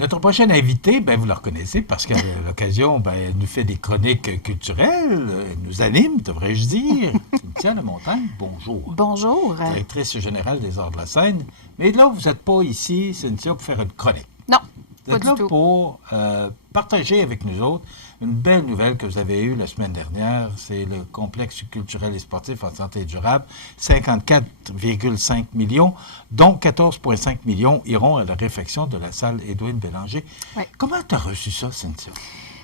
Notre prochaine invitée, vous la reconnaissez parce qu'à l'occasion, elle nous fait des chroniques culturelles, elle nous anime, devrais-je dire. Cynthia Lamontagne, bonjour. Bonjour. Directrice générale des Arts de la scène. Mais là, vous n'êtes pas ici, Cynthia, pour faire une chronique. Non, vous êtes pas là du tout. pour partager avec nous autres une belle nouvelle que vous avez eue la semaine dernière. C'est le complexe culturel et sportif en santé durable. 54,5 millions, dont 14,5 millions iront à la réfection de la salle Édouine Bélanger. Oui. Comment tu as reçu ça, Cynthia?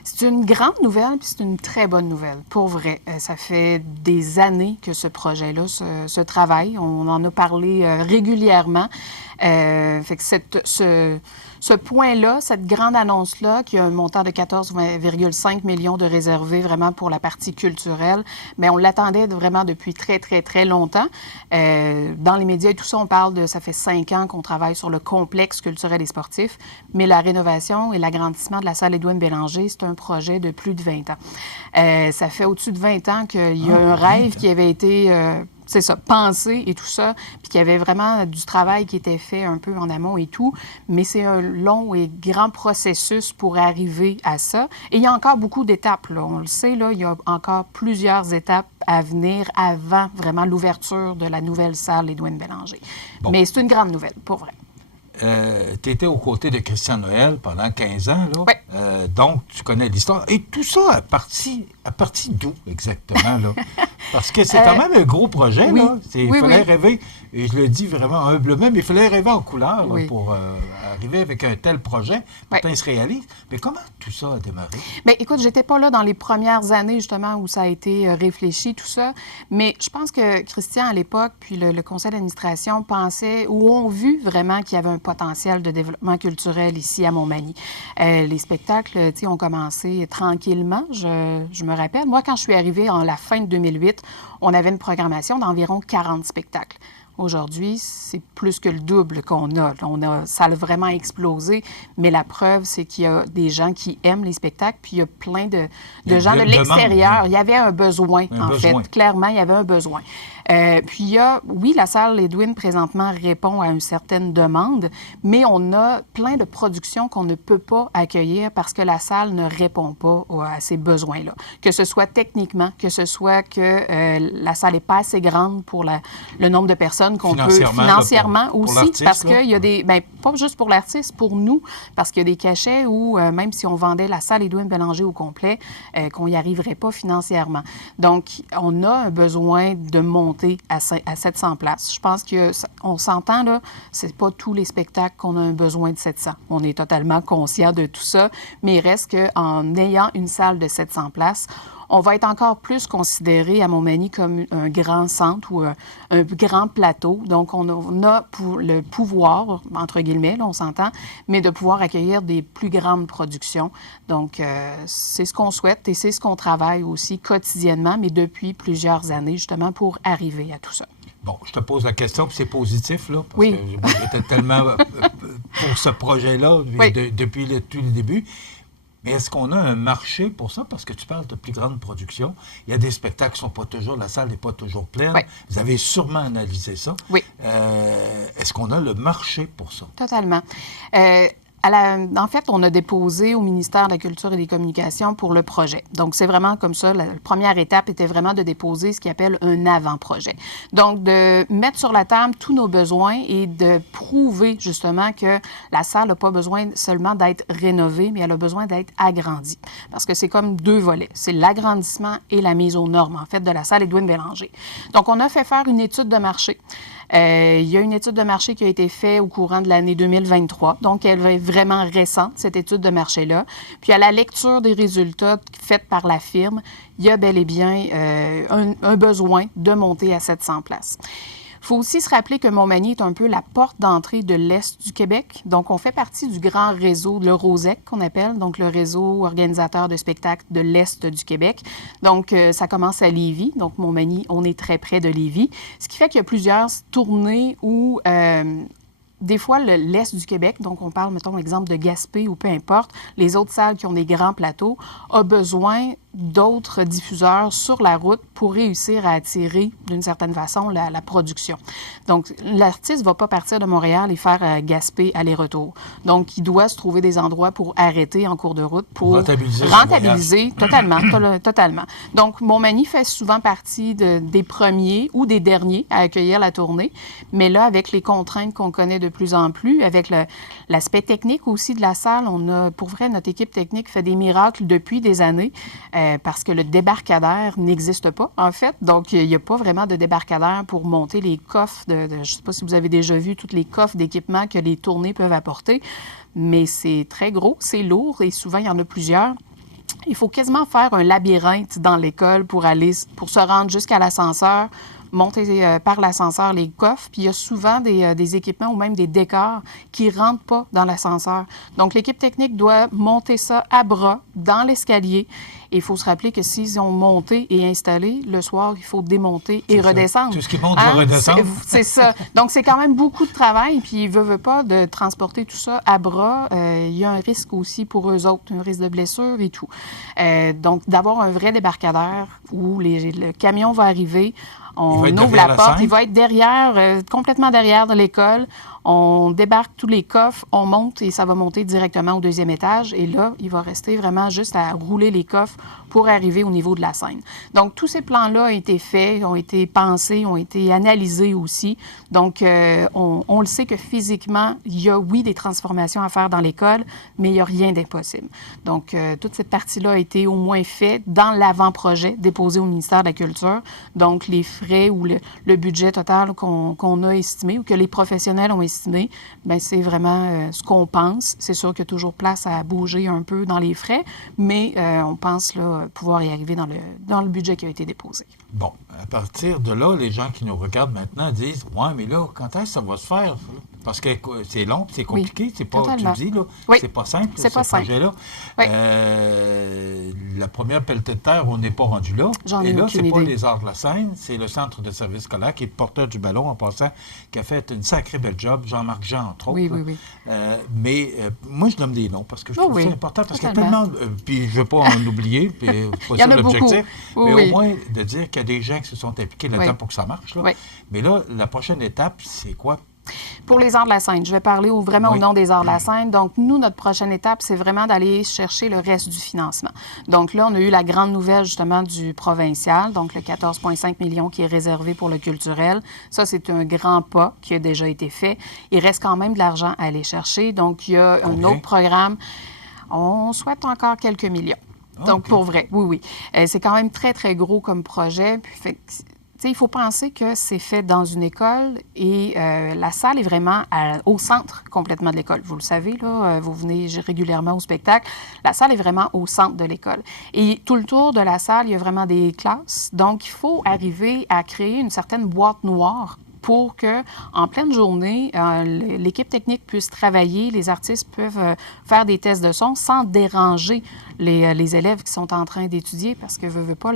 C'est une grande nouvelle, puis c'est une très bonne nouvelle, pour vrai. Ça fait des années que ce projet-là se travaille. On en a parlé régulièrement. Fait que ce point-là, cette grande annonce-là, qui a un montant de 14,5 millions de réservés vraiment pour la partie culturelle, bien, on l'attendait vraiment depuis très, très, très longtemps. Dans les médias et tout ça, on parle de, ça fait 5 ans qu'on travaille sur le complexe culturel et sportif, mais la rénovation et l'agrandissement de la salle Édouine Bélanger, c'est un projet de plus de 20 ans. Ça fait au-dessus de 20 ans qu'il y a un rêve qui avait été... c'est ça, pensé et tout ça, puis qu'il y avait vraiment du travail qui était fait un peu en amont et tout, mais c'est un long et grand processus pour arriver à ça. Et il y a encore beaucoup d'étapes, là. On le sait, là, il y a encore plusieurs étapes à venir avant vraiment l'ouverture de la nouvelle salle Édouine Bélanger. Bon. Mais c'est une grande nouvelle, pour vrai. Tu étais aux côtés de Christian Noël pendant 15 ans, là. Oui. Donc, tu connais l'histoire. Et tout ça à partir d'où exactement, là? Parce que c'est quand même un gros projet, oui. là. Il fallait rêver, et je le dis vraiment humblement, mais il fallait rêver en couleur là, pour arriver avec un tel projet. Pourtant, il se réalise. Mais comment tout ça a démarré? Bien, écoute, j'étais pas là dans les premières années, justement, où ça a été réfléchi, tout ça. Mais je pense que Christian, à l'époque, puis le conseil d'administration pensaient ou ont vu vraiment qu'il y avait un potentiel de développement culturel ici à Montmagny. Les spectacles, tu sais, ont commencé tranquillement. Je me rappelle, moi, quand je suis arrivée en la fin de 2008, on avait une programmation d'environ 40 spectacles. Aujourd'hui, c'est plus que le double qu'on a. Ça a vraiment explosé, mais la preuve, c'est qu'il y a des gens qui aiment les spectacles, puis il y a plein de gens de l'extérieur. Il y avait un besoin, en fait. Clairement, il y avait un besoin. Puis il y a, oui, la salle Édouine, présentement, répond à une certaine demande, mais on a plein de productions qu'on ne peut pas accueillir parce que la salle ne répond pas à ces besoins-là. Que ce soit techniquement, que ce soit que la salle n'est pas assez grande pour le nombre de personnes qu'on peut financièrement pour aussi, parce qu'il y a des... Bien, pas juste pour l'artiste, pour nous, parce qu'il y a des cachets où, même si on vendait la salle Édouine Bélanger au complet, qu'on n'y arriverait pas financièrement. Donc, on a un besoin de monter à 700 places. Je pense qu'on s'entend, là, c'est pas tous les spectacles qu'on a un besoin de 700. On est totalement conscient de tout ça, mais il reste qu'en ayant une salle de 700 places, on va être encore plus considéré à Montmagny comme un grand centre ou un grand plateau. Donc, on a le pouvoir, entre guillemets, là, on s'entend, mais de pouvoir accueillir des plus grandes productions. Donc, c'est ce qu'on souhaite et c'est ce qu'on travaille aussi quotidiennement, mais depuis plusieurs années, justement, pour arriver à tout ça. Bon, je te pose la question, puis c'est positif, là, parce que moi, j'étais tellement pour ce projet-là depuis tout le début. Mais est-ce qu'on a un marché pour ça? Parce que tu parles de plus grande production. Il y a des spectacles qui ne sont pas toujours... La salle n'est pas toujours pleine. Oui. Vous avez sûrement analysé ça. Oui. Est-ce qu'on a le marché pour ça? Totalement. En fait, on a déposé au ministère de la Culture et des Communications pour le projet. Donc, c'est vraiment comme ça. La première étape était vraiment de déposer ce qu'ils appellent un avant-projet. Donc, de mettre sur la table tous nos besoins et de prouver justement que la salle n'a pas besoin seulement d'être rénovée, mais elle a besoin d'être agrandie. Parce que c'est comme deux volets. C'est l'agrandissement et la mise aux normes, en fait, de la salle Édouine Bélanger. Donc, on a fait faire une étude de marché. Il y a une étude de marché qui a été faite au courant de l'année 2023. Donc, elle est vraiment récente, cette étude de marché-là. Puis, à la lecture des résultats faits par la firme, il y a bel et bien un besoin de monter à 700 places. Il faut aussi se rappeler que Montmagny est un peu la porte d'entrée de l'Est du Québec. Donc, on fait partie du grand réseau, le ROSEC qu'on appelle, donc le réseau organisateur de spectacles de l'Est du Québec. Donc, ça commence à Lévis. Donc, Montmagny, on est très près de Lévis. Ce qui fait qu'il y a plusieurs tournées où des fois, l'Est du Québec, donc on parle, mettons, exemple de Gaspé ou peu importe, les autres salles qui ont des grands plateaux, a besoin d'autres diffuseurs sur la route pour réussir à attirer, d'une certaine façon, la production. Donc, l'artiste ne va pas partir de Montréal et faire Gaspé aller-retour. Donc, il doit se trouver des endroits pour arrêter en cours de route, pour rentabiliser totalement. Donc, Montmagny fait souvent partie des premiers ou des derniers à accueillir la tournée, mais là, avec les contraintes qu'on connaît de plus en plus, avec l'aspect technique aussi de la salle, on a, pour vrai, notre équipe technique fait des miracles depuis des années parce que le débarcadère n'existe pas, en fait. Donc, il n'y a pas vraiment de débarcadère pour monter les coffres je ne sais pas si vous avez déjà vu tous les coffres d'équipement que les tournées peuvent apporter, mais c'est très gros, c'est lourd et souvent, il y en a plusieurs. Il faut quasiment faire un labyrinthe dans l'école pour se rendre jusqu'à l'ascenseur, monter par l'ascenseur les coffres, puis il y a souvent des équipements ou même des décors qui ne rentrent pas dans l'ascenseur. Donc, l'équipe technique doit monter ça à bras dans l'escalier. Et il faut se rappeler que s'ils ont monté et installé, le soir, il faut démonter et redescendre. Tout ce qui monte va redescendre. C'est ça. Donc, c'est quand même beaucoup de travail. Puis, ils ne veulent pas de transporter tout ça à bras. Il y a un risque aussi pour eux autres, un risque de blessure et tout. Donc, d'avoir un vrai débarcadère où le camion va arriver, on ouvre la porte, il va être derrière, complètement derrière de l'école. On débarque tous les coffres, on monte et ça va monter directement au deuxième étage. Et là, il va rester vraiment juste à rouler les coffres pour arriver au niveau de la scène. Donc, tous ces plans-là ont été faits, ont été pensés, ont été analysés aussi. Donc, on le sait que physiquement, il y a, oui, des transformations à faire dans l'école, mais il n'y a rien d'impossible. Donc, toute cette partie-là a été au moins faite dans l'avant-projet déposé au ministère de la Culture. Donc, les frais ou le budget total qu'on a estimé ou que les professionnels ont estimé, bien, c'est vraiment ce qu'on pense. C'est sûr qu'il y a toujours place à bouger un peu dans les frais, mais on pense là, pouvoir y arriver dans le budget qui a été déposé. Bon, à partir de là, les gens qui nous regardent maintenant disent « Ouais, mais là, quand est-ce que ça va se faire? » Parce que c'est long, c'est compliqué, oui, c'est pas, totalement. Tu dis, là, oui. C'est pas simple, ce projet-là. Oui. La première pelletée de terre, on n'est pas rendu là. Et là, c'est pas les Arts de la scène, c'est le Centre de service scolaire qui est porteur du ballon, en passant, qui a fait une sacrée belle job, Jean-Marc Jean, entre autres. Oui. Mais moi, je nomme des noms, parce que je trouve ça important, parce qu'il y a tellement... puis je ne veux pas en oublier, puis pas ça l'objectif, mais au moins de dire qu'il y a des gens qui se sont impliqués là-dedans pour que ça marche. Là. Mais là, la prochaine étape, c'est quoi? Pour les Arts de la scène, je vais parler vraiment au nom des Arts de la scène. Donc, nous, notre prochaine étape, c'est vraiment d'aller chercher le reste du financement. Donc là, on a eu la grande nouvelle, justement, du provincial, donc le 14,5 millions qui est réservé pour le culturel. Ça, c'est un grand pas qui a déjà été fait. Il reste quand même de l'argent à aller chercher. Donc, il y a un autre programme. On souhaite encore quelques millions. Donc, pour vrai, oui. C'est quand même très, très gros comme projet. Puis, il faut penser que c'est fait dans une école et la salle est vraiment au centre complètement de l'école. Vous le savez, là, vous venez régulièrement au spectacle. La salle est vraiment au centre de l'école. Et tout le tour de la salle, il y a vraiment des classes. Donc, il faut arriver à créer une certaine boîte noire pour que, en pleine journée, l'équipe technique puisse travailler, les artistes peuvent faire des tests de son sans déranger les élèves qui sont en train d'étudier, parce que, veut pas,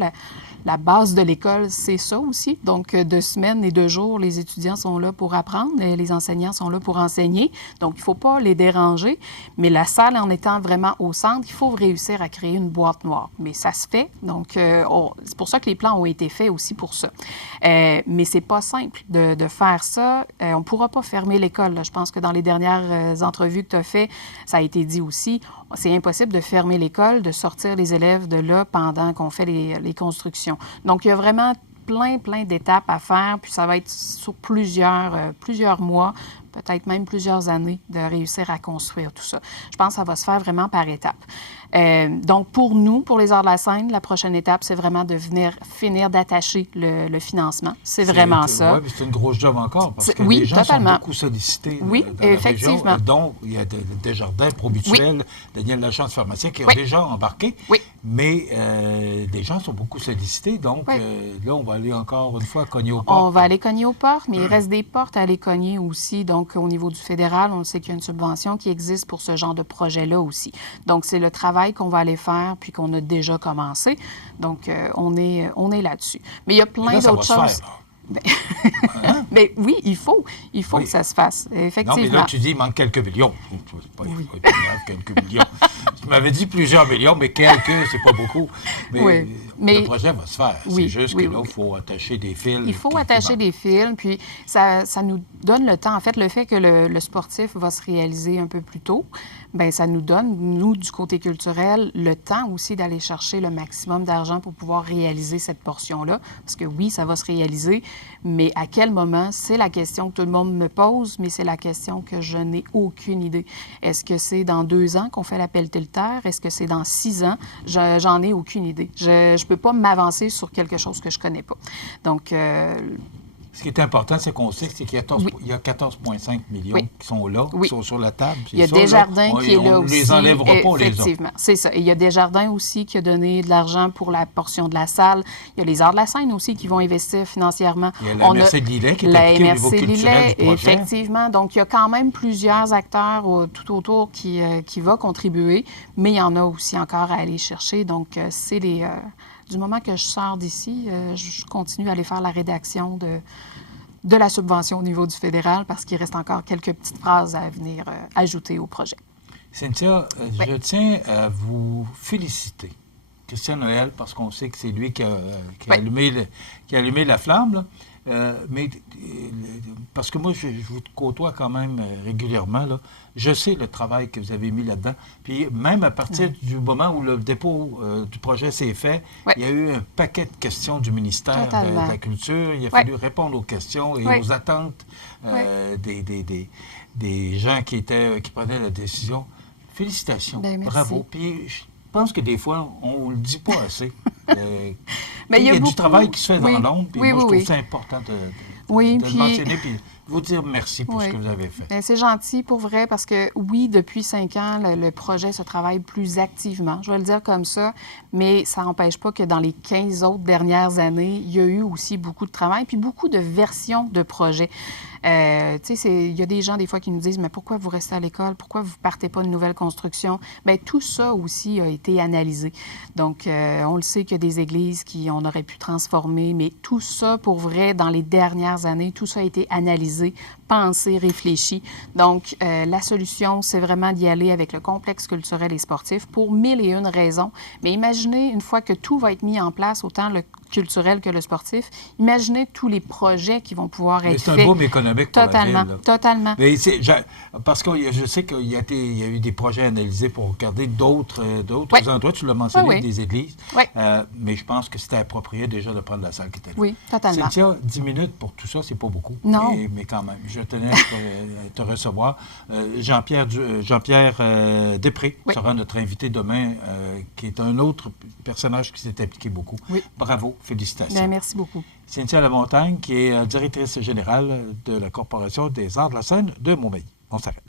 la base de l'école, c'est ça aussi. Donc, de semaine et de jour, les étudiants sont là pour apprendre, et les enseignants sont là pour enseigner. Donc, il ne faut pas les déranger. Mais la salle, en étant vraiment au centre, il faut réussir à créer une boîte noire. Mais ça se fait. Donc, c'est pour ça que les plans ont été faits aussi pour ça. Mais c'est pas simple de faire ça. On ne pourra pas fermer l'école. Là. Je pense que dans les dernières entrevues que tu as faites, ça a été dit aussi. C'est impossible de fermer l'école, de sortir les élèves de là pendant qu'on fait les constructions. Donc, il y a vraiment plein d'étapes à faire, puis ça va être sur plusieurs mois, peut-être même plusieurs années, de réussir à construire tout ça. Je pense que ça va se faire vraiment par étapes. Donc, pour nous, pour les Arts de la scène, la prochaine étape, c'est vraiment de finir d'attacher le financement. C'est vraiment ça. Oui, c'est une grosse job encore, parce que les gens sont beaucoup sollicités dans la région. Donc, il y a Desjardins, Promutuel, Daniel Lachance, pharmacien, qui ont déjà embarqué. Oui. Mais les gens sont beaucoup sollicités. Donc, là, on va aller encore une fois cogner aux portes. On va aller cogner aux portes, mais il reste des portes à aller cogner aussi. Donc, au niveau du fédéral, on sait qu'il y a une subvention qui existe pour ce genre de projet-là aussi. Donc, c'est le travail qu'on va aller faire, puis qu'on a déjà commencé. Donc, on est là-dessus. Mais il y a plein d'autres choses. Hein? Mais oui, il faut Oui. que ça se fasse, Non, mais effectivement. là, tu dis il manque quelques millions. C'est pas grave, quelques millions. Tu m'avais dit plusieurs millions, mais quelques, c'est pas beaucoup. Mais, Oui, mais- le projet va se faire. Oui, C'est juste oui, que là, il oui. faut attacher des fils. Il faut qui attacher manquent. des fils, puis ça nous donne le temps. En fait, le fait que le sportif va se réaliser un peu plus tôt, bien, ça nous donne, nous, du côté culturel, le temps aussi d'aller chercher le maximum d'argent pour pouvoir réaliser cette portion-là. Parce que oui, ça va se réaliser, mais à quel moment, c'est la question que tout le monde me pose, mais c'est la question que je n'ai aucune idée. Est-ce que c'est dans 2 ans qu'on fait l'appel terre? Est-ce que c'est dans 6 ans? J'en ai aucune idée. Je ne peux pas m'avancer sur quelque chose que je ne connais pas. Donc, Ce qui est important, c'est qu'on sait qu'il y a 14 Oui. il y a 14,5 millions Oui. qui sont là, Oui. qui sont sur la table. il y a C'est ça, Desjardins là. qui est là On aussi. les enlèvera pas, on les a. Effectivement, c'est ça. Et il y a Desjardins aussi qui a donné de l'argent pour la portion de la salle. Il y a les Arts de la scène aussi qui vont investir financièrement. Il y a la MRC de Lillet qui est la impliquée au niveau MRC culturel Lillet, du projet. effectivement. Donc, il y a quand même plusieurs acteurs tout autour qui vont contribuer, mais il y en a aussi encore à aller chercher. Donc, c'est les... du moment que je sors d'ici, je continue à aller faire la rédaction de la subvention au niveau du fédéral parce qu'il reste encore quelques petites phrases à venir ajouter au projet. Cynthia, Oui. je tiens à vous féliciter. Christian Noël, parce qu'on sait que c'est lui qui a Oui. allumé la flamme, là. Mais parce que moi, je vous côtoie quand même régulièrement, là. Je sais le travail que vous avez mis là-dedans. Puis même à partir du moment où le dépôt du projet s'est fait, Oui. il y a eu un paquet de questions du ministère de Totalement. la Culture. Il a Oui. fallu répondre aux questions et Oui. aux attentes des gens qui prenaient la décision. Félicitations. Ben, merci. Bravo. Puis je pense que des fois, on ne le dit pas assez. Mais il y a beaucoup- du travail qui se fait oui, dans l'ombre, puis oui, moi, je oui, trouve oui. ça important Oui, de le puis- mentionner, puis vous dire merci pour Oui. ce que vous avez fait. Bien, c'est gentil pour vrai parce que oui, depuis 5 ans, le projet se travaille plus activement, je vais le dire comme ça, mais ça n'empêche pas que dans les 15 autres dernières années, il y a eu aussi beaucoup de travail puis beaucoup de versions de projets. Tu sais, il y a des gens des fois qui nous disent « Mais pourquoi vous restez à l'école? Pourquoi vous ne partez pas de nouvelles constructions? » Bien, tout ça aussi a été analysé. Donc, on le sait qu'il y a des églises qu'on aurait pu transformer, mais tout ça, pour vrai, dans les dernières années, tout ça a été analysé, pensé, réfléchi. Donc, la solution, c'est vraiment d'y aller avec le complexe culturel et sportif pour 1001 raisons. Mais imaginez, une fois que tout va être mis en place, autant le culturel que le sportif, imaginez tous les projets qui vont pouvoir Mais être c'est un faits. boom économique pour Totalement, la ville. Là. totalement. Mais parce que je sais qu'il y a eu des projets analysés pour regarder d'autres Oui. endroits. Tu l'as mentionné, Oui, oui. des églises. Oui. Mais je pense que c'était approprié déjà de prendre la salle qui était là. Oui, totalement. Cynthia, 10 minutes pour tout ça, c'est pas beaucoup. Non. Mais quand même, je tenais à te recevoir. Jean-Pierre Després Oui. sera notre invité demain, qui est un autre personnage qui s'est impliqué beaucoup. Oui. Bravo, félicitations. Bien, merci beaucoup. Cynthia Lamontagne, qui est directrice générale de la Corporation des Arts de la scène de Montmagny. On s'arrête.